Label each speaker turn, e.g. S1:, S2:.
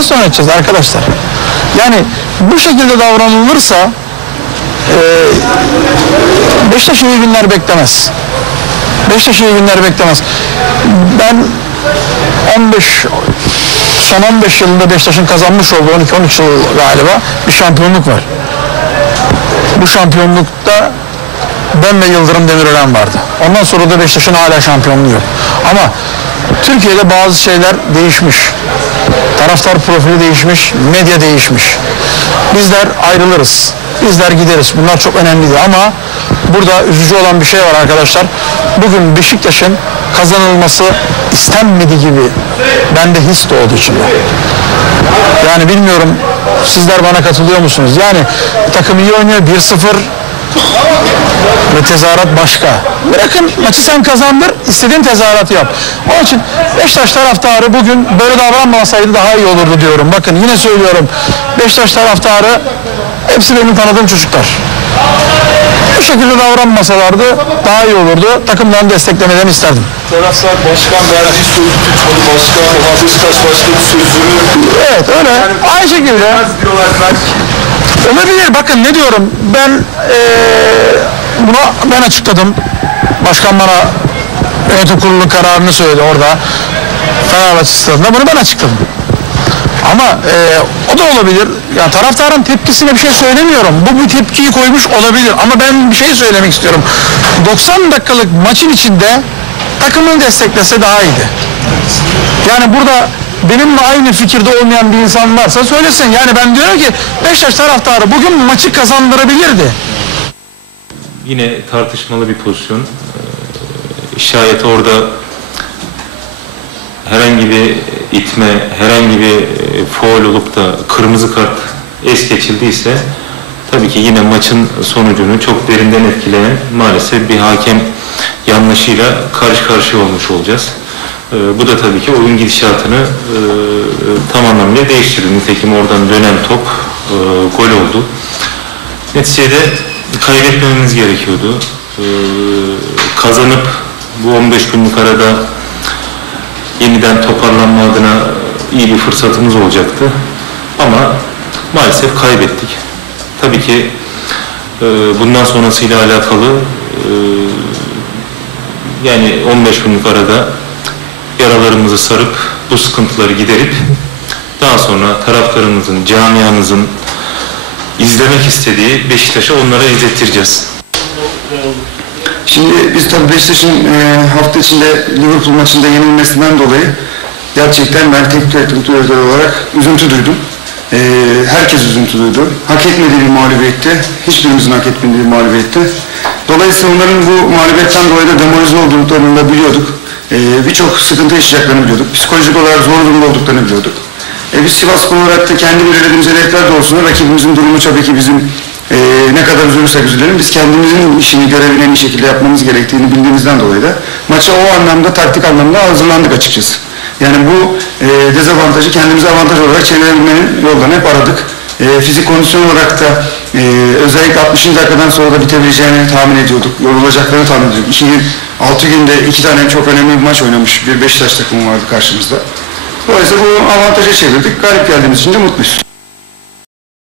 S1: nasıl yöneteceğiz arkadaşlar? Yani bu şekilde davranılırsa e, Beşiktaş iyi günler beklemez. Beşiktaş iyi günler beklemez. Ben 15 son 15 yılında Beşiktaş'ın kazanmış olduğu 12-13 yıl galiba bir şampiyonluk var. Bu şampiyonlukta ben ve Yıldırım Demirören vardı. Ondan sonra da Beşiktaş'ın hala şampiyonluğu yok. Ama Türkiye'de bazı şeyler değişmiş. Taraftar profili değişmiş, medya değişmiş. Bizler ayrılırız. Bizler gideriz. Bunlar çok önemliydi ama burada üzücü olan bir şey var arkadaşlar. Bugün Beşiktaş'ın kazanılması istenmediği gibi bende his doğdu içimde. Yani bilmiyorum sizler bana katılıyor musunuz? Yani takım iyi oynuyor 1-0 ve tezahürat başka. Bırakın maçı sen kazandır, istediğin tezahüratı yap. Onun için Beşiktaş taraftarı bugün böyle davranmasaydı daha iyi olurdu diyorum. Bakın yine söylüyorum. Beşiktaş taraftarı hepsi benim tanıdığım çocuklar. Bu şekilde davranmasalardı daha iyi olurdu. Takımdan desteklemeden isterdim.
S2: Taraftar başkan verdiği sözü tutmadı. Başkan, Beşiktaş başkanı sözünü
S1: Evet öyle. Aynı şekilde.
S2: diyorlar belki.
S1: Olabilir. Bakın ne diyorum. Ben eee buna ben açıkladım. Başkan bana yönetim kurulunun kararını söyledi orada. Fenerbahçe stadında. Bunu ben açıkladım. Ama eee, o da olabilir. Ya taraftarın tepkisine bir şey söylemiyorum. Bu bir tepkiyi koymuş olabilir. Ama ben bir şey söylemek istiyorum. 90 dakikalık maçın içinde takımını desteklese daha iyiydi. Yani burada benimle aynı fikirde olmayan bir insan varsa söylesin. Yani ben diyorum ki Beşiktaş taraftarı bugün maçı kazandırabilirdi.
S3: Yine tartışmalı bir pozisyon. Ee, Şayet orada herhangi bir itme, herhangi bir e, faul olup da kırmızı kart es geçildiyse tabii ki yine maçın sonucunu çok derinden etkileyen maalesef bir hakem yanlışıyla karşı karşıya olmuş olacağız. Ee, Bu da tabii ki oyun gidişatını e, tam anlamıyla değiştirdi. Nitekim oradan dönen top e, gol oldu. Neticede kaybetmememiz gerekiyordu. Ee, kazanıp bu 15 günlük arada yeniden toparlanma adına iyi bir fırsatımız olacaktı. Ama maalesef kaybettik. Tabii ki e, bundan sonrasıyla alakalı e, yani 15 günlük arada yaralarımızı sarıp bu sıkıntıları giderip daha sonra taraftarımızın, camiamızın izlemek istediği Beşiktaş'ı onlara izlettireceğiz.
S4: Şimdi biz tabii Beşiktaş'ın e, hafta içinde Liverpool maçında yenilmesinden dolayı gerçekten ben teknik direktör olarak üzüntü duydum. E, herkes üzüntü duydu. Hak etmediği bir mağlubiyetti. Hiçbirimizin hak etmediği bir mağlubiyetti. Dolayısıyla onların bu mağlubiyetten dolayı da demoralize olduklarını da biliyorduk e, birçok sıkıntı yaşayacaklarını biliyorduk. Psikolojik olarak zor durumda olduklarını biliyorduk. E, biz Sivas olarak da kendi belirlediğimiz hedefler doğrusunda rakibimizin durumu tabii ki bizim e, ne kadar üzülürsek üzülelim biz kendimizin işini görevini en iyi şekilde yapmamız gerektiğini bildiğimizden dolayı da maça o anlamda taktik anlamda hazırlandık açıkçası. Yani bu e, dezavantajı kendimize avantaj olarak çevirebilmenin yollarını hep aradık. E, fizik kondisyon olarak da e, özellikle 60. dakikadan sonra da bitebileceğini tahmin ediyorduk. Yorulacaklarını tahmin ediyorduk. İşin 6 günde iki tane çok önemli bir maç oynamış bir Beşiktaş takımı vardı karşımızda. Dolayısıyla bunu avantaja çevirdik. Galip geldiğimiz için de mutluyuz.